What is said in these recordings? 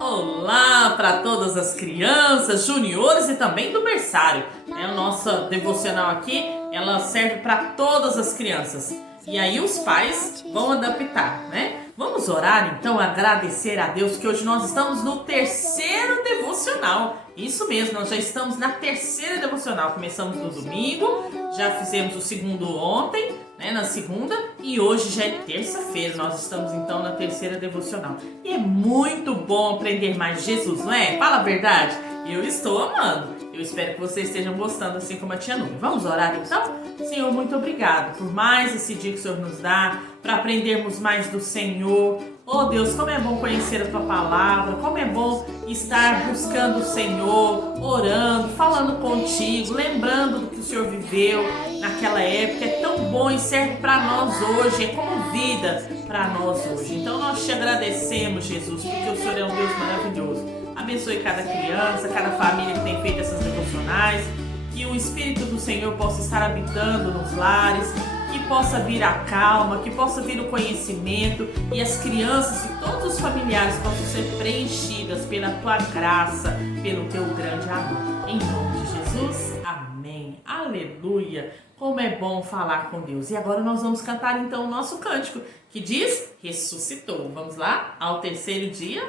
Olá para todas as crianças, juniores e também do berçário. A nossa devocional aqui, ela serve para todas as crianças. E aí os pais vão adaptar, né? Vamos orar então, agradecer a Deus que hoje nós estamos no terceiro devocional. Isso mesmo, nós já estamos na terceira devocional. Começamos no domingo, já fizemos o segundo ontem, né, na segunda, e hoje já é terça-feira. Nós estamos então na terceira devocional. E é muito bom aprender mais Jesus, não é? Fala a verdade. Eu estou amando. Eu espero que vocês estejam gostando assim como a tia Nube. Vamos orar então? Senhor, muito obrigado por mais esse dia que o Senhor nos dá, para aprendermos mais do Senhor. Oh Deus, como é bom conhecer a Tua Palavra, como é bom estar buscando o Senhor, orando, falando contigo, lembrando do que o Senhor viveu naquela época. É tão bom e serve para nós hoje, é como vida para nós hoje. Então nós te agradecemos, Jesus, porque o Senhor é um Deus maravilhoso. Abençoe cada criança, cada família que tem feito essas devocionais, que o Espírito do Senhor possa estar habitando nos lares, que possa vir a calma, que possa vir o conhecimento e as crianças e todos os familiares possam ser preenchidas pela Tua graça, pelo Teu grande amor. Em nome de Jesus, amém. Aleluia! Como é bom falar com Deus. E agora nós vamos cantar então o nosso cântico, que diz, ressuscitou. Vamos lá? Ao terceiro dia.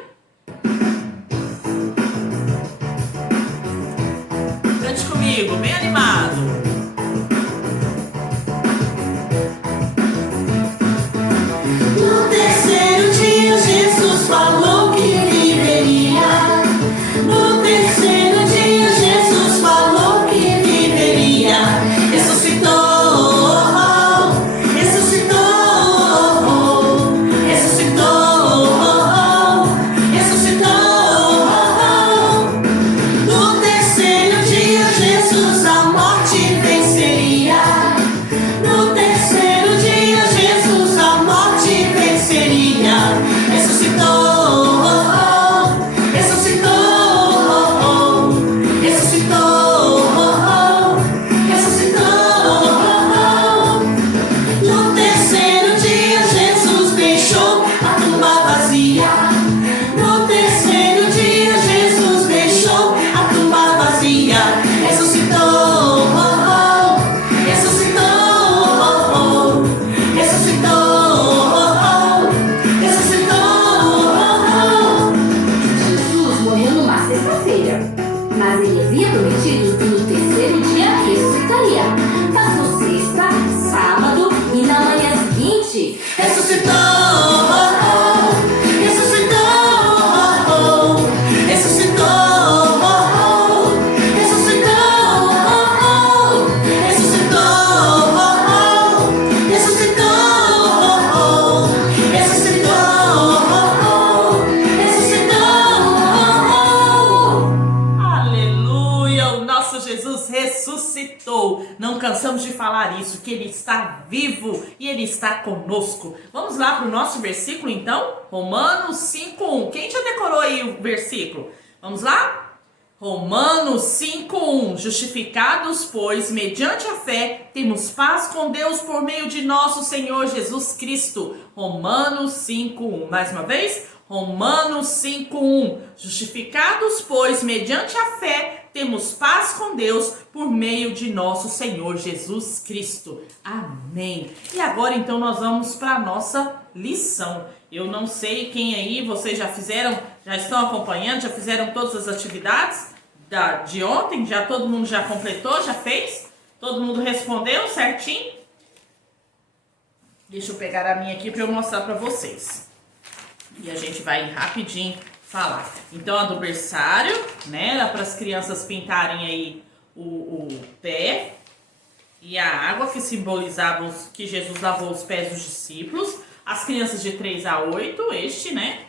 Cante comigo, bem animado. No terceiro dia Jesus falou que viveria. No terceiro dia Jesus falou que viveria. Ressuscitou, ressuscitou, ressuscitou, ressuscitou. No terceiro dia Jesus a morte venceria. No terceiro dia Jesus a morte venceria. Ressuscitou, ressuscitou, ressuscitou, ressuscitou. No terceiro dia Jesus deixou a tumba vazia. No terceiro dia Jesus deixou a tumba vazia. Ressuscitou, ressuscitou, ressuscitou, ressuscitou. Jesus morreu numa sexta-feira, mas ele havia prometido que no terceiro dia ressuscitaria. Passou sexta, sábado e na manhã seguinte Ressuscitou, ressuscitou, ressuscitou, ressuscitou, ressuscitou, ressuscitou. Aleluia! O nosso Jesus ressuscitou. Não cansamos de falar isso, que Ele está vivo e Ele está conosco. Vamos lá para o nosso versículo então? Romanos 5:1. Quem já decorou aí o versículo? Vamos lá? Romanos 5:1. Justificados, pois, mediante a fé, temos paz com Deus por meio de nosso Senhor Jesus Cristo. Romanos 5:1. Mais uma vez? Romanos 5:1. Justificados, pois, mediante a fé, temos paz com Deus por meio de nosso Senhor Jesus Cristo. Amém. E agora então nós vamos para a nossa lição. Eu não sei quem aí, vocês já fizeram, já estão acompanhando, já fizeram todas as atividades de ontem? Já todo mundo já completou, já fez? Todo mundo respondeu certinho? Deixa eu pegar a minha aqui para eu mostrar para vocês. E a gente vai rapidinho falar. Então a do berçário, né? Era para as crianças pintarem aí o pé. E a água que simbolizava que Jesus lavou os pés dos discípulos. As crianças de 3 a 8, né?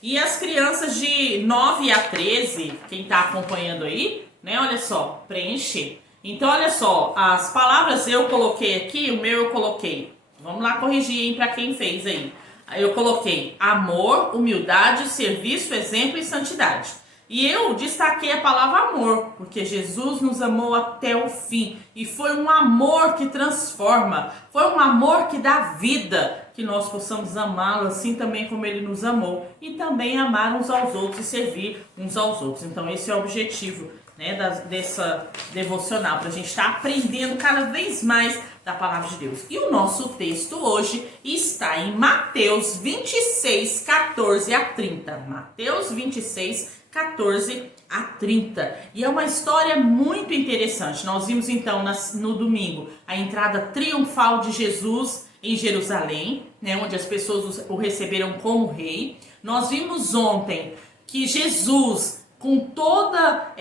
E as crianças de 9 a 13, quem tá acompanhando aí, né? Olha só, preencher. Então olha só, as palavras eu coloquei aqui, o meu eu coloquei. Vamos lá corrigir, hein, para quem fez aí. Eu coloquei amor, humildade, serviço, exemplo e santidade. E eu destaquei a palavra amor, porque Jesus nos amou até o fim. E foi um amor que transforma, foi um amor que dá vida, que nós possamos amá-lo assim também como ele nos amou e também amar uns aos outros e servir uns aos outros. Então esse é o objetivo, né, dessa devocional, para a gente estar aprendendo cada vez mais da palavra de Deus. E o nosso texto hoje está em Mateus 26, 14 a 30. Mateus 26, 14 a 30. E é uma história muito interessante. Nós vimos então no domingo a entrada triunfal de Jesus em Jerusalém, né, onde as pessoas o receberam como rei. Nós vimos ontem que Jesus, com toda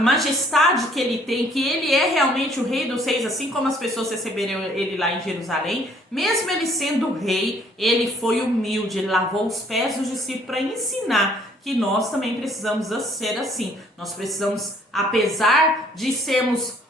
majestade que ele tem, que ele é realmente o rei dos reis, assim como as pessoas receberam ele lá em Jerusalém, mesmo ele sendo rei, ele foi humilde, ele lavou os pés dos discípulos para ensinar que nós também precisamos ser assim. Nós precisamos, apesar de sermos,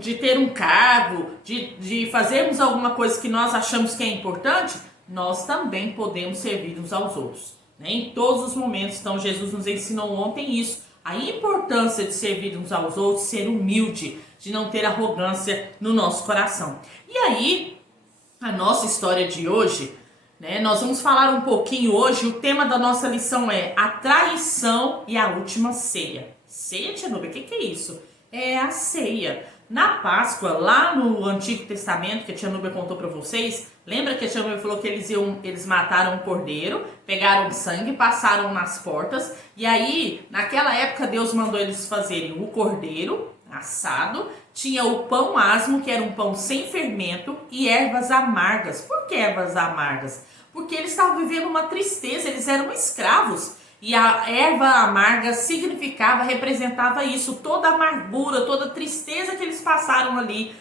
de ter um cargo, de fazermos alguma coisa que nós achamos que é importante, nós também podemos servir uns aos outros, né? Em todos os momentos. Então Jesus nos ensinou ontem isso, a importância de servir uns aos outros, ser humilde, de não ter arrogância no nosso coração. E aí, a nossa história de hoje, né, nós vamos falar um pouquinho hoje, o tema da nossa lição é a traição e a última ceia. Ceia, tia Nubia, o que é isso? É a ceia. Na Páscoa, lá no Antigo Testamento, que a tia Nubia contou para vocês, lembra que a tia Nubia falou que eles mataram um cordeiro, pegaram sangue, passaram nas portas, e aí, naquela época, Deus mandou eles fazerem o cordeiro assado, tinha o pão asmo, que era um pão sem fermento, e ervas amargas. Por que ervas amargas? Porque eles estavam vivendo uma tristeza, eles eram escravos. E a erva amarga representava isso, toda a amargura, toda a tristeza que eles passaram ali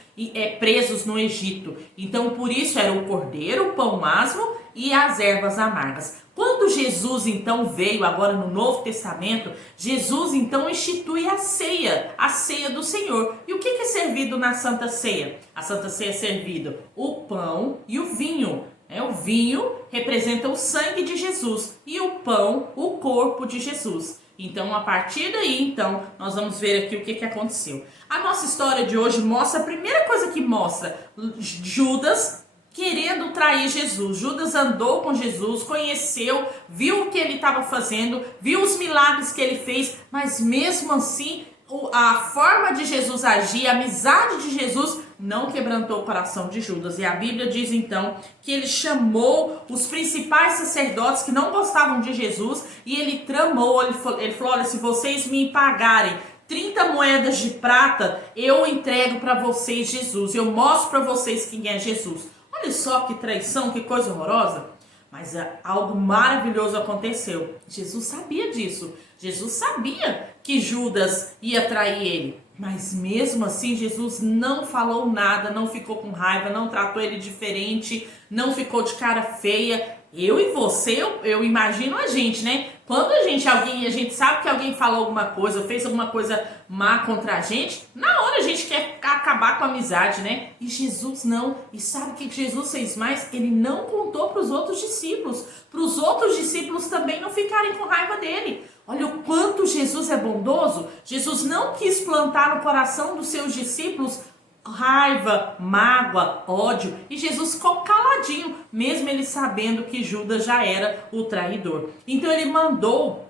presos no Egito. Então por isso era o cordeiro, o pão asmo e as ervas amargas. Quando Jesus então veio agora no Novo Testamento, Jesus então institui a ceia do Senhor. E o que é servido na Santa Ceia? A Santa Ceia é servido o pão e o vinho. O vinho representa o sangue de Jesus e o pão, o corpo de Jesus. Então, a partir daí, então, nós vamos ver aqui o que aconteceu. A nossa história de hoje mostra, a primeira coisa que mostra, Judas querendo trair Jesus. Judas andou com Jesus, conheceu, viu o que ele estava fazendo, viu os milagres que ele fez, mas mesmo assim, a forma de Jesus agir, a amizade de Jesus não quebrantou o coração de Judas. E a Bíblia diz então que ele chamou os principais sacerdotes que não gostavam de Jesus e ele tramou, ele falou, olha, se vocês me pagarem 30 moedas de prata, eu entrego para vocês Jesus, eu mostro para vocês quem é Jesus. Olha só que traição, que coisa horrorosa. Mas algo maravilhoso aconteceu. Jesus sabia disso. Jesus sabia que Judas ia trair ele. Mas mesmo assim, Jesus não falou nada, não ficou com raiva, não tratou ele diferente, não ficou de cara feia. Eu e você, eu imagino a gente, né? Quando a gente sabe que alguém falou alguma coisa, fez alguma coisa má contra a gente, na hora a gente quer acabar com a amizade, né? E Jesus não. E sabe o que Jesus fez mais? Ele não contou para os outros discípulos. Para os outros discípulos também não ficarem com raiva dele. Olha o quanto Jesus é bondoso. Jesus não quis plantar no coração dos seus discípulos raiva, mágoa, ódio. E Jesus ficou caladinho, mesmo ele sabendo que Judas já era o traidor. Então ele mandou,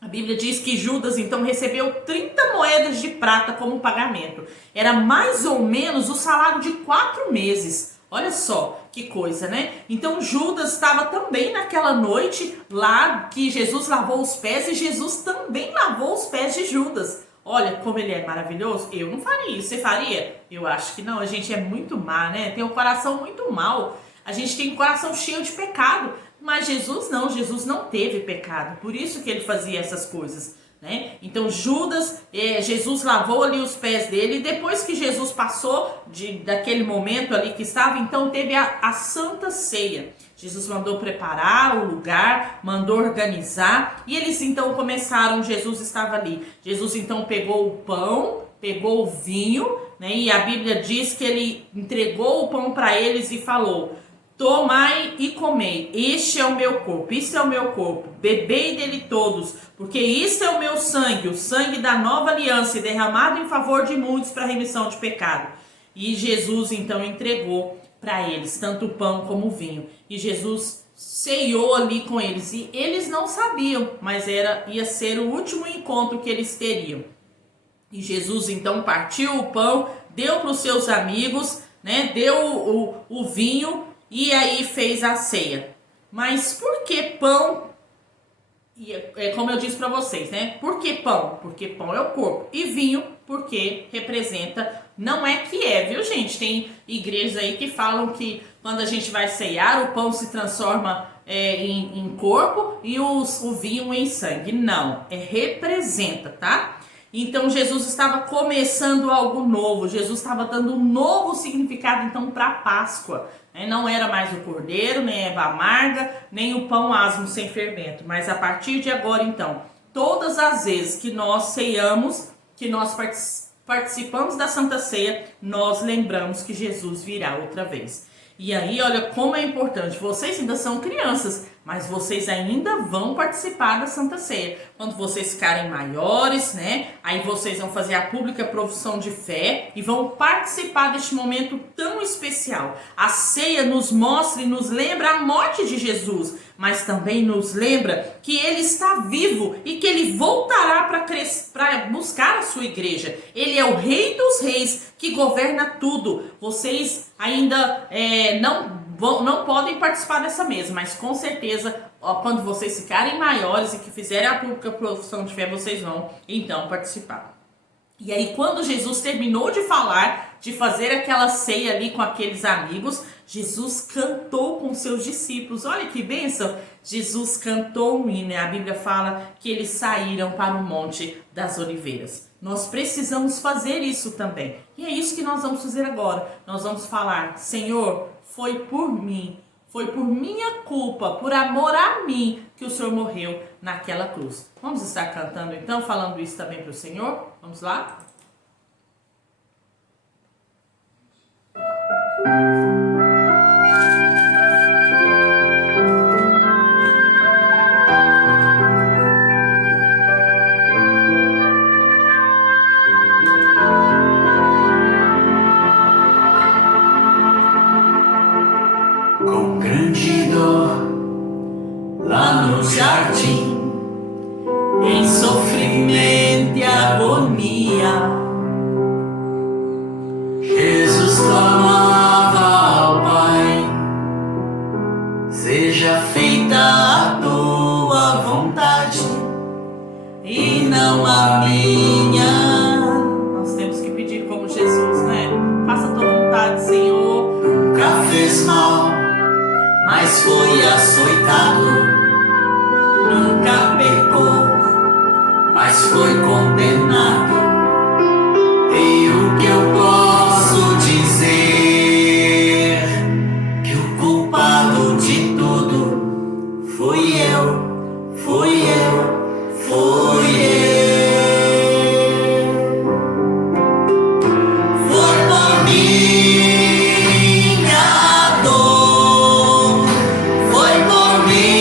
a Bíblia diz que Judas então recebeu 30 moedas de prata como pagamento. Era mais ou menos o salário de 4 meses. Olha só que coisa, né? Então Judas estava também naquela noite lá que Jesus lavou os pés e Jesus também lavou os pés de Judas. Olha como ele é maravilhoso. Eu não faria isso. Você faria? Eu acho que não. A gente é muito má, né? Tem um coração muito mau. A gente tem um coração cheio de pecado. Mas Jesus não teve pecado. Por isso que ele fazia essas coisas, né? Então Jesus lavou ali os pés dele. E depois que Jesus passou daquele momento ali que estava, então teve a Santa Ceia. Jesus mandou preparar o lugar, mandou organizar, e eles então começaram, Jesus estava ali. Jesus então pegou o pão, pegou o vinho, né? E a Bíblia diz que ele entregou o pão para eles e falou: tomai e comei, este é o meu corpo, isto é o meu corpo, bebei dele todos, porque isto é o meu sangue, o sangue da nova aliança, derramado em favor de muitos para remissão de pecado. E Jesus então entregou para eles, tanto o pão como o vinho. E Jesus ceiou ali com eles, e eles não sabiam, mas ia ser o último encontro que eles teriam. E Jesus então partiu o pão, deu para os seus amigos, né? Deu o vinho e aí fez a ceia. Mas por que pão? É como eu disse para vocês, né? Por que pão? Porque pão é o corpo. E vinho, porque representa, não é que é, viu, gente? Tem igrejas aí que falam que quando a gente vai ceiar, o pão se transforma em corpo e o vinho em sangue. Não, representa, tá? Então Jesus estava começando algo novo, Jesus estava dando um novo significado então para a Páscoa. Não era mais o cordeiro, nem a erva amarga, nem o pão asmo sem fermento. Mas a partir de agora então, todas as vezes que nós ceiamos, que nós participamos da Santa Ceia, nós lembramos que Jesus virá outra vez. E aí, olha como é importante, vocês ainda são crianças, mas vocês ainda vão participar da Santa Ceia. Quando vocês ficarem maiores, né? Aí vocês vão fazer a pública profissão de fé e vão participar deste momento tão especial. A ceia nos mostra e nos lembra a morte de Jesus, mas também nos lembra que ele está vivo e que ele voltará para buscar a sua igreja. Ele é o Rei dos Reis que governa tudo. Vocês ainda não podem participar dessa mesa, mas com certeza, quando vocês ficarem maiores e que fizerem a pública profissão de fé, vocês vão então participar. E aí, quando Jesus terminou de falar, de fazer aquela ceia ali com aqueles amigos, Jesus cantou com seus discípulos. Olha que bênção! Jesus cantou um hino. A Bíblia fala que eles saíram para o Monte das Oliveiras. Nós precisamos fazer isso também. E é isso que nós vamos fazer agora. Nós vamos falar: Senhor, foi por mim, foi por minha culpa, por amor a mim, que o Senhor morreu naquela cruz. Vamos estar cantando então, falando isso também para o Senhor? Vamos lá? Com grande dor, lá no jardim, em sofrimento e agonia, Jesus clamava ao Pai: seja feita a tua vontade e não a minha. Nós temos que pedir como Jesus, né? Faça a tua vontade, Senhor. Nunca fez mal, mas foi açoitado. Nunca pecou, mas foi condenado. E o que eu posso dizer? Que o culpado de tudo fui eu, fui eu, fui eu. Foi por minha dor, foi por minha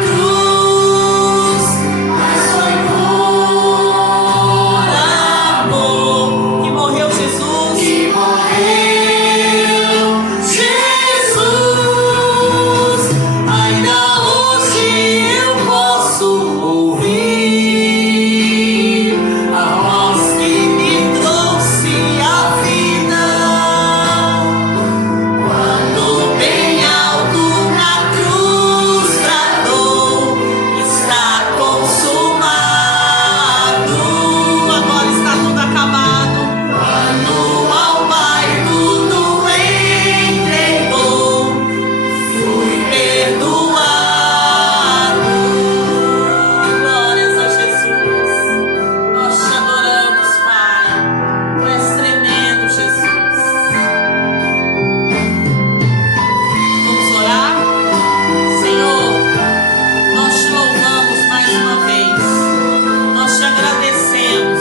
cruz, mas foi por amor Que morreu Jesus. que morreu Jesus. Ainda hoje eu posso ouvir a voz que me trouxe a vida, quando bem alto na cruz bradou: está consumado. Agora está tudo acabado. Quando ao Pai tudo entregou, fui perdoado. Glórias a Jesus. Nós te adoramos, Pai. Tu és tremendo, Jesus. Vamos orar? Senhor, nós te louvamos mais uma vez. Nós te agradecemos,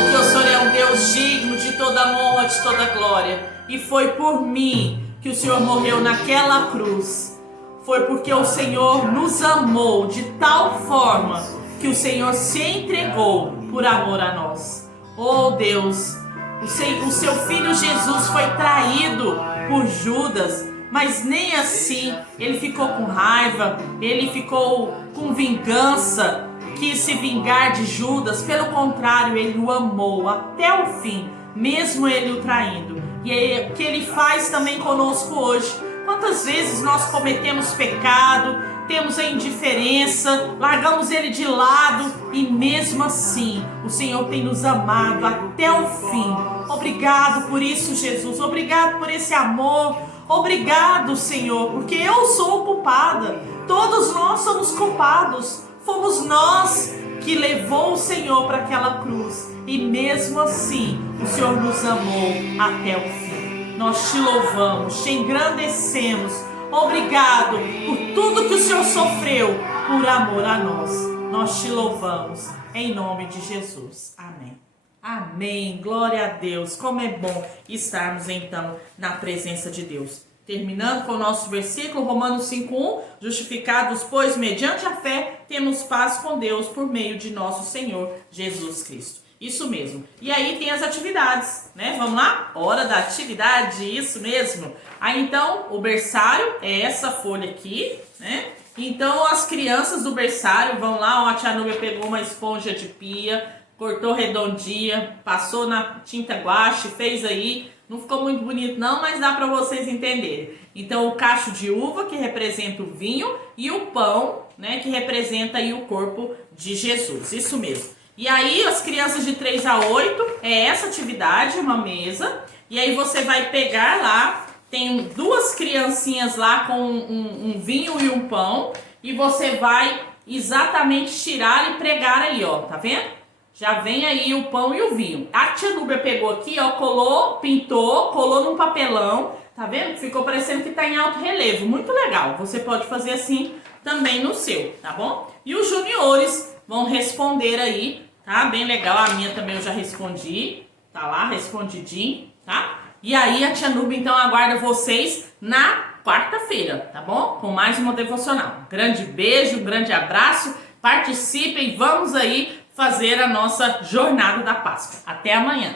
porque o Senhor é um Deus digno de toda honra, de toda glória. E foi por mim que o Senhor morreu naquela cruz. Foi porque o Senhor nos amou de tal forma que o Senhor se entregou por amor a nós. Oh Deus, O seu filho Jesus foi traído por Judas, mas nem assim ele ficou com raiva, ele ficou com vingança, quis se vingar de Judas. Pelo contrário, ele o amou até o fim, mesmo ele o traindo. E é o que ele faz também conosco hoje. Quantas vezes nós cometemos pecado, temos a indiferença, largamos ele de lado e mesmo assim o Senhor tem nos amado até o fim. Obrigado por isso, Jesus. Obrigado por esse amor. Obrigado, Senhor, porque eu sou culpada. Todos nós somos culpados. Fomos nós que levou o Senhor para aquela cruz e mesmo assim o Senhor nos amou até o fim. Nós te louvamos, te engrandecemos. Obrigado por tudo que o Senhor sofreu por amor a nós. Nós te louvamos em nome de Jesus. Amém. Amém. Glória a Deus. Como é bom estarmos então na presença de Deus. Terminando com o nosso versículo, Romanos 5:1, justificados, pois, mediante a fé, temos paz com Deus por meio de nosso Senhor Jesus Cristo. Isso mesmo. E aí tem as atividades, né? Vamos lá? Hora da atividade, isso mesmo. Aí então, o berçário é essa folha aqui, né? Então, as crianças do berçário vão lá, a tia Núbia pegou uma esponja de pia, cortou redondinha, passou na tinta guache, fez aí. Não ficou muito bonito não, mas dá para vocês entenderem. Então, o cacho de uva, que representa o vinho, e o pão, né, que representa aí o corpo de Jesus. Isso mesmo. E aí, as crianças de 3 a 8, é essa atividade, uma mesa. E aí, você vai pegar lá, tem 2 criancinhas lá com um vinho e um pão. E você vai exatamente tirar e pregar aí, ó, tá vendo? Já vem aí o pão e o vinho. A tia Núbia pegou aqui, ó, colou, pintou, colou num papelão. Tá vendo? Ficou parecendo que tá em alto relevo. Muito legal. Você pode fazer assim também no seu, tá bom? E os juniores vão responder aí, tá? Bem legal. A minha também eu já respondi. Tá lá, respondidinho, tá? E aí a tia Núbia então aguarda vocês na quarta-feira, tá bom? Com mais uma devocional. Um grande beijo, um grande abraço. Participem, vamos aí fazer a nossa jornada da Páscoa. Até amanhã!